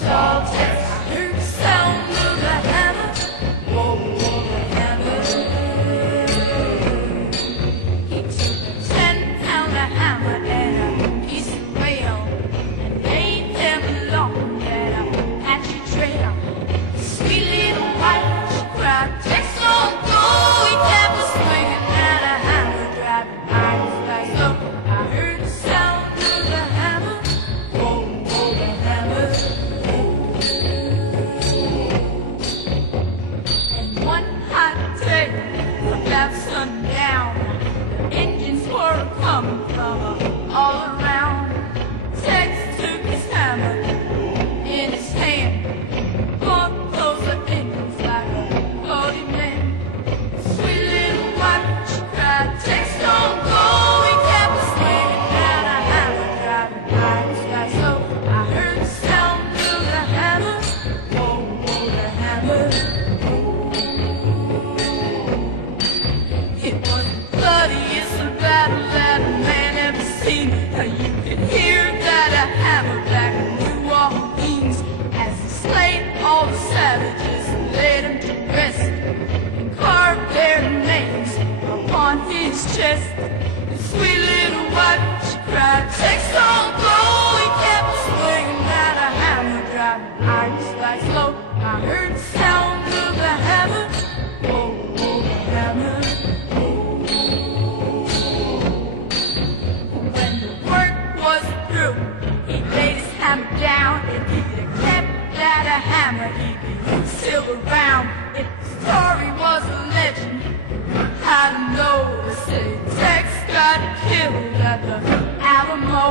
tall Tex. I heard the sound of the hammer. Whoa, whoa, the hammer. He took a 10-pounder hammer and a piece of rail and laid them along that Apache trail. Sweet little wife, she cried, Tex, don't go. He kept us swinging and a hammer driving by his back. So I heard the sound of the hammer. Whoa, whoa, the hammer. And one hot day, about sundown, the engines were coming from all around. Tex took his hammer in his hand, pumped those engines like a bloody man. Sweet little wife, she cried, Tex, don't go. He kept us swinging down a hammer driving by his back. So I heard the sound of the hammer. Whoa, whoa, the hammer. It was the bloodiest battle that a man ever seen. You could hear that a hammer back in New Orleans as he slayed all the savages and laid them to rest and carved their names upon his chest. The sweet little wife, she cried, Tex, don't go. He kept swinging that a hammer driving ice like slow. I heard the sound of the hammer. Whoa, whoa, the hammer. When the work was through, he laid his hammer down. If he'd have kept that a hammer, he'd be silver round. If the story was a legend, I'd know to say Tex got killed at the Alamo.